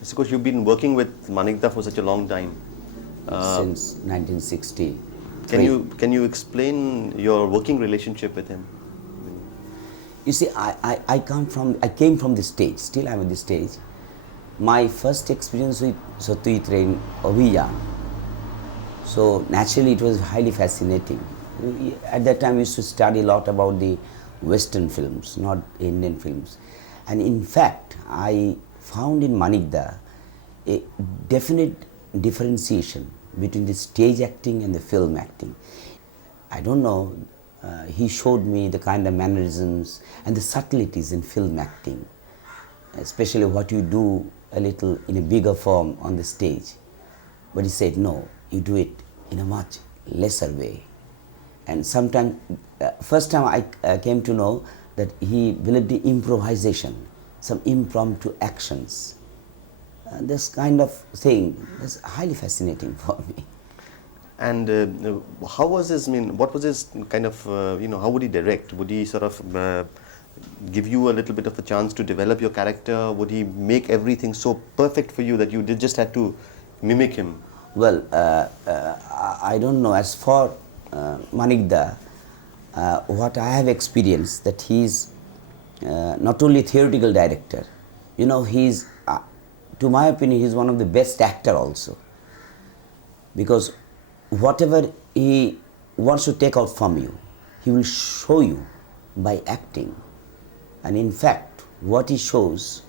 It's because you've been working with Manikda for such a long time. Since 1963. Can you explain your working relationship with him? You see, I came from the stage, still I'm on the stage. My first experience with Satyajit Ray in abhijaan. So naturally it was highly fascinating. At that time we used to study a lot about the Western films, not Indian films. And in fact, I found in Manikda a definite differentiation between the stage acting and the film acting. I don't know, he showed me the kind of mannerisms and the subtleties in film acting, especially what you do a little in a bigger form on the stage. But he said, no, you do it in a much lesser way. And sometimes, first time I came to know that he believed in improvisation, some impromptu actions. This kind of thing is highly fascinating for me. And how was his, what was his kind of, how would he direct? Would he sort of give you a little bit of a chance to develop your character? Would he make everything so perfect for you that you just had to mimic him? Well, I don't know. As for Manikda, what I have experienced, that he's not only theoretical director, he's, to my opinion, he's one of the best actor also. Because whatever he wants to take out from you, he will show you by acting. And in fact, what he shows,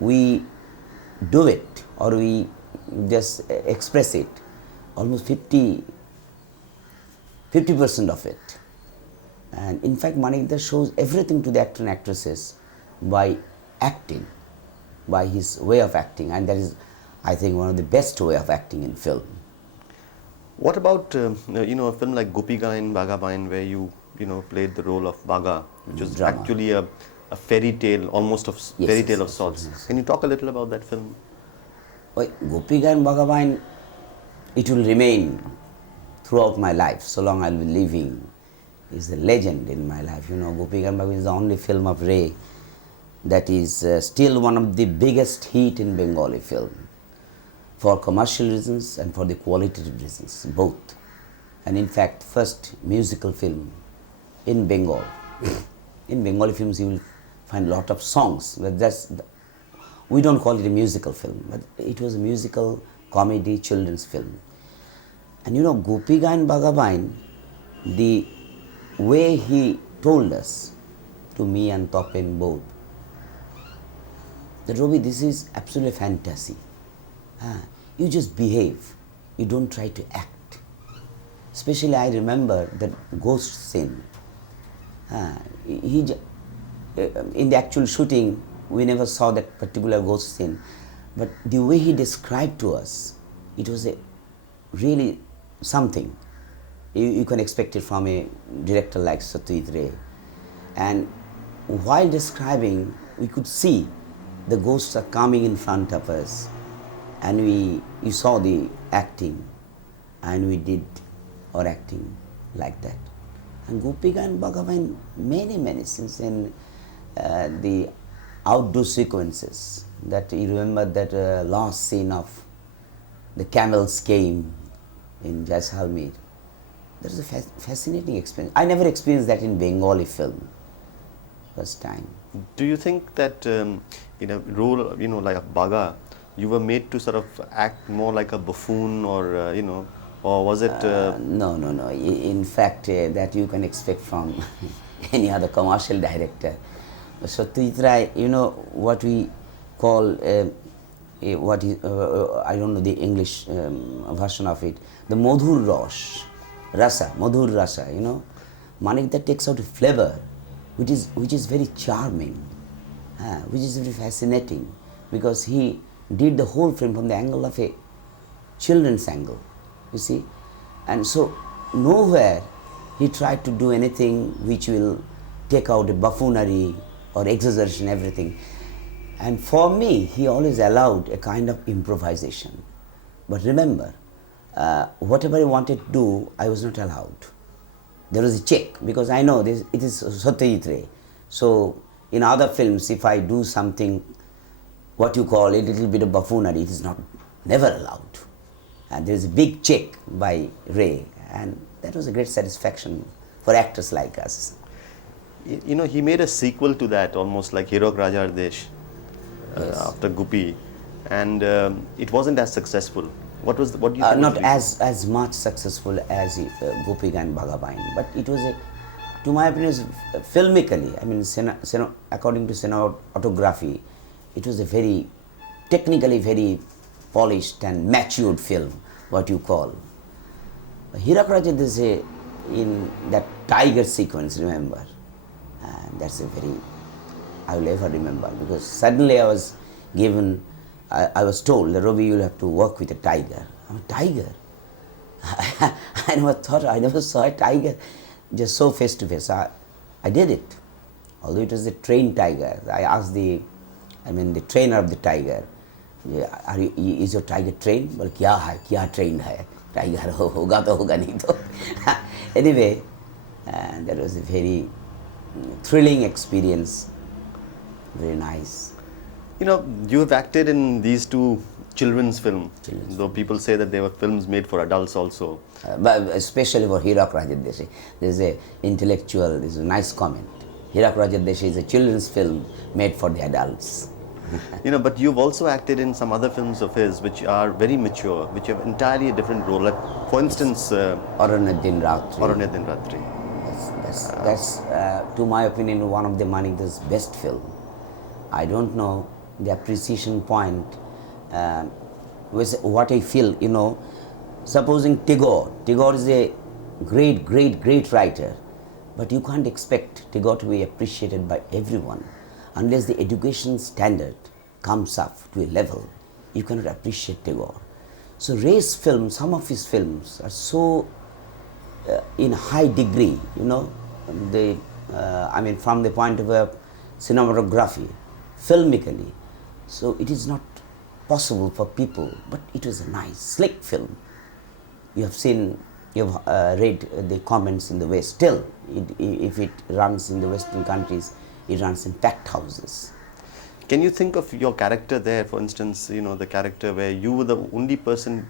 we do it or we just express it, almost 50% of it. And in fact, Manikda shows everything to the actor and actresses by acting, by his way of acting, and that is, I think, one of the best way of acting in film. What about a film like Gopigain Bagabain, where you played the role of Baga, which is Drama. actually a fairy tale, almost of Yes, fairy tale yes, of sorts. yes. Can you talk a little about that film? Gopigain Bagabain, it will remain throughout my life, so long I'll be living. Is a legend in my life. Gopigain Bagabain is the only film of Ray that is still one of the biggest hit in Bengali film, for commercial reasons and for the qualitative reasons, both. And in fact, first musical film in Bengal. In Bengali films you will find a lot of songs, but we don't call it a musical film, but it was a musical comedy children's film. And Gopigain Bagabain, the way he told us, to me and Topen both, that Rabi, this is absolutely fantasy. You just behave, you don't try to act. Especially I remember that ghost scene. In the actual shooting, we never saw that particular ghost scene, but the way he described to us, it was really something. You can expect it from a director like Satyajit Ray. And while describing, we could see the ghosts are coming in front of us, and you saw the acting, and we did our acting like that. And Gopigain Bagabain, many scenes in the outdoor sequences, that you remember that last scene of the camels came in Jaisalmer. That was a fascinating experience. I never experienced that in Bengali film, first time. Do you think that in a role, like a Baga, you were made to sort of act more like a buffoon, or or was it? No. In fact, that you can expect from any other commercial director. Satyajit Ray, what we call, what is, I don't know the English version of it, the Madhur Madhur Rasa, Manikda takes out a flavor which is very charming, which is very fascinating, because he did the whole film from the angle of a children's angle, you see. And so nowhere he tried to do anything which will take out a buffoonery or exaggeration, everything. And for me, he always allowed a kind of improvisation. But remember, whatever I wanted to do, I was not allowed. There was a check, because I know it is Satyajit Ray. So in other films, if I do something what you call a little bit of buffoonery. It is not never allowed. And there is a big check by Ray, and that was a great satisfaction for actors like us. You know, he made a sequel to that, almost like Hero Rajar Desh, after Guppy, and it wasn't as successful. What do you think? Not as much successful as Gopik and Bhagabain, but it was to my opinion, filmically, I mean, according to cinematography, it was a very, technically very polished and matured film, what you call. Hirak Raja Desai, in that tiger sequence, remember, and that's a very, I will ever remember, because suddenly I was given, I was told that Ravi, you'll have to work with a tiger. I'm a tiger. I never saw a tiger just so face to face. I did it, although it was a trained tiger. I asked the trainer of the tiger, is your tiger trained? Well, kya trained hai? Tiger hoga to hoga nahi to. Anyway, that was a very thrilling experience, very nice. You know, you have acted in these two children's films, though people say that they were films made for adults also. But especially for Hirak Raja Desai, there's a intellectual, there's a nice comment. Hirak Raja Desai is a children's film made for the adults. You know, but you've also acted in some other films of his which are very mature, which have entirely a different role. Like, for instance, Aranya Din Ratri. Aranya Din Ratri. That's to my opinion, one of the Manik's best film. I don't know the appreciation point with what I feel, you know. Supposing Tagore is a great writer, but you can't expect Tagore to be appreciated by everyone unless the education standard comes up to a level. You cannot appreciate Tagore. So Ray's films, some of his films are so in high degree, you know, from the point of cinematography, filmically. So it is not possible for people, but it was a nice, slick film. You have read the comments in the West. Still, if it runs in the Western countries, it runs in packed houses. Can you think of your character there, for instance, you know, the character where you were the only person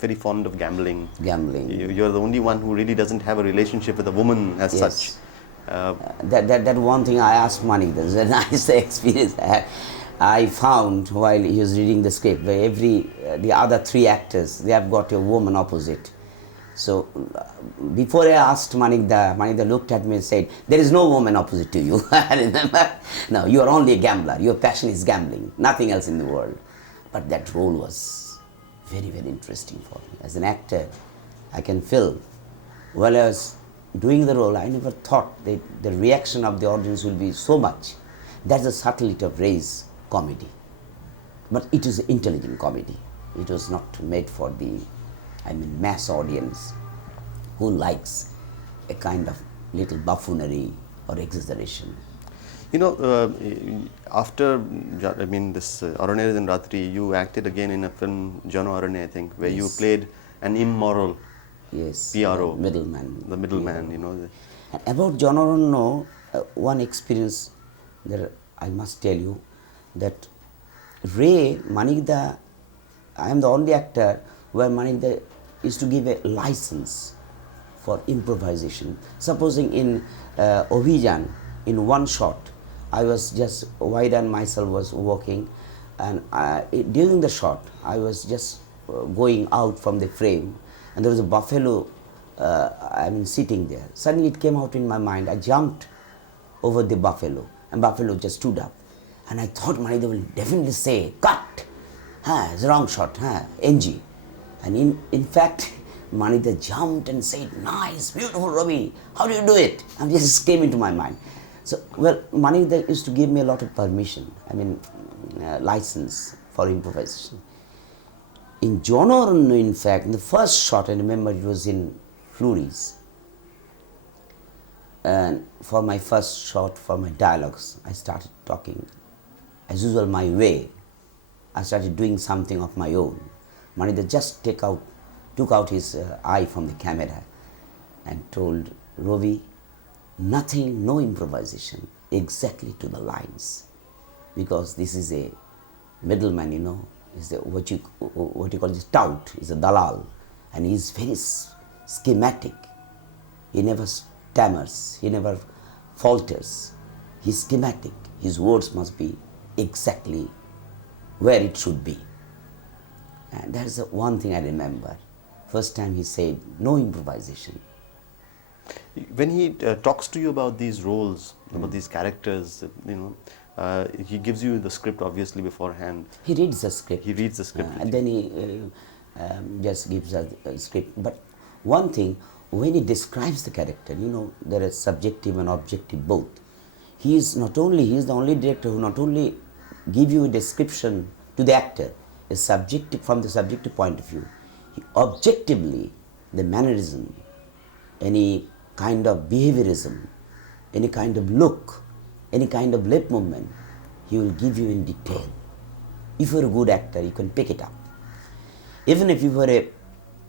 very fond of gambling? You're the only one who really doesn't have a relationship with a woman as such. That one thing I asked Manik, there's a nice experience I found while he was reading the script, where the other three actors, they have got a woman opposite. So before I asked Manik looked at me and said, there is no woman opposite to you. I remember, no, you are only a gambler. Your passion is gambling, nothing else in the world. But that role was very interesting for me. As an actor, I can feel, while I was doing the role, I never thought that the reaction of the audience will be so much. That's the subtlety of Ray's comedy. But it is an intelligent comedy. It was not made for the mass audience who likes a kind of little buffoonery or exaggeration. You know, after this Aranya Din Ratri, you acted again in a film, Jano Aranya, I think, where you played an immoral PRO, the middleman. You know. And about Jano Aranya, one experience that I must tell you, that Ray, Manikda, I am the only actor where Manikda used to give a license for improvisation. Supposing in abhijaan, in one shot, I was just, Wide and myself was walking, and during the shot, I was just going out from the frame, and there was a buffalo sitting there. Suddenly it came out in my mind. I jumped over the buffalo, and buffalo just stood up. And I thought Manikda will definitely say, cut, it's a wrong shot, NG. And in fact, Manikda jumped and said, nice, beautiful, Rabi, how do you do it? And this just came into my mind. So, well, Manikda used to give me a lot of permission, license for improvisation. In Jano Aranya, in fact, in the first shot, I remember it was in Flurries. And for my first shot, for my dialogues, I started talking, as usual, my way. I started doing something of my own. Manikda just took out his eye from the camera and told Ravi, no improvisation, exactly to the lines, because this is a middleman, is what you call this tout, is a dalal, and he's very schematic. He never stammers, he never falters. He's schematic. His words must be exactly where it should be. And that is the one thing I remember. First time he said, no improvisation. When he talks to you about these roles, about these characters, he gives you the script obviously beforehand. He reads the script. He reads the script. And then he just gives a script. But one thing, when he describes the character, there is subjective and objective both. He is the only director who not only give you a description to the actor, from the subjective point of view, he objectively, the mannerism, any kind of behaviorism, any kind of look, any kind of lip movement, he will give you in detail. If you're a good actor, you can pick it up. Even if you were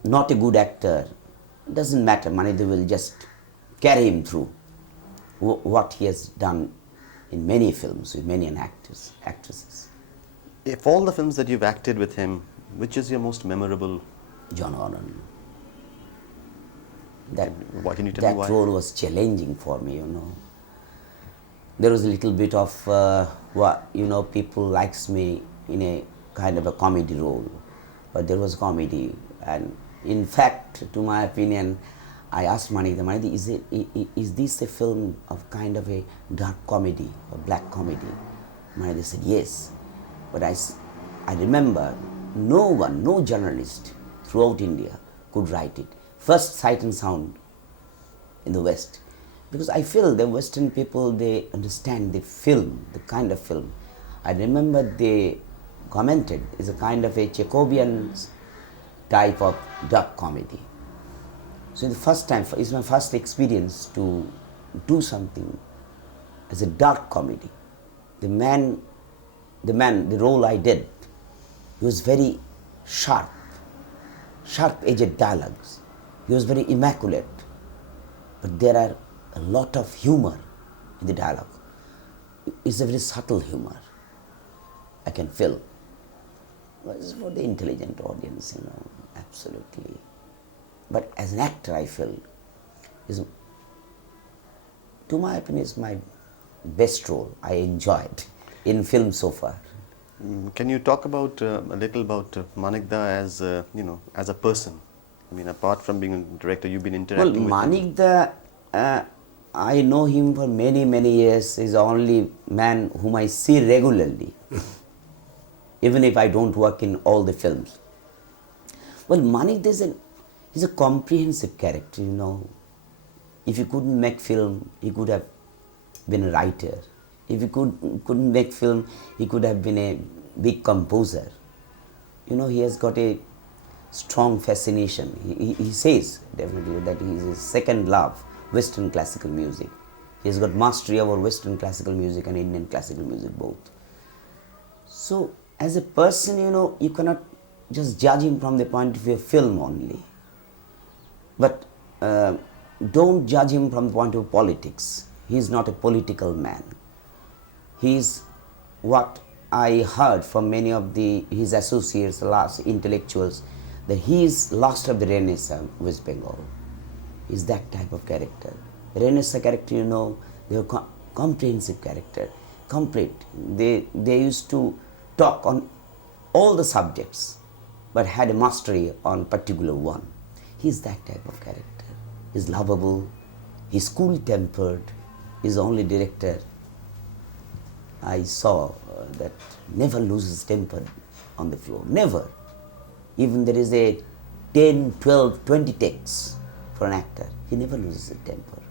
not a good actor, it doesn't matter, Manida will just carry him through what he has done in many films with many actors, actresses. If all the films that you've acted with him, which is your most memorable? John Warren. Why can you tell me why? That role was challenging for me, There was a little bit of people likes me in a kind of a comedy role, but there was comedy, and in fact, to my opinion, I asked Manik, is this a film of kind of a dark comedy or black comedy? Manik said yes, but I remember no journalist throughout India could write it. First sight and sound in the West, because I feel the Western people, they understand the film, the kind of film. I remember they commented it's a kind of a Chekhovian type of dark comedy. So the first time, it's my first experience to do something as a dark comedy. The role I did, he was very sharp-edged dialogues. He was very immaculate, but there are a lot of humor in the dialogue. It's a very subtle humor, I can feel. But it's for the intelligent audience, absolutely. But as an actor, I feel, to my opinion, it's my best role. I enjoyed in film so far. Can you talk about a little about Manik Da as a person? I mean, apart from being a director, you've been interacting with him. Manik Da, I know him for many years. He's the only man whom I see regularly, even if I don't work in all the films. Well, Manik Da he's a comprehensive character, If he couldn't make film, he could have been a writer. If he couldn't make film, he could have been a big composer. He has got a strong fascination. He says definitely that he is his second love, Western classical music. He has got mastery over Western classical music and Indian classical music both. So as a person, you cannot just judge him from the point of view of film only. But don't judge him from the point of politics. He is not a political man. He is what I heard from many of his associates, last intellectuals, that he is last of the Renaissance West Bengal. He is that type of character. Renaissance character, they are comprehensive character, complete. They used to talk on all the subjects, but had a mastery on particular one. He is that type of character. He is lovable, he is cool-tempered, he is the only director I saw that never loses temper on the floor, never. Even there is a 10, 12, 20 takes for an actor, he never loses his temper.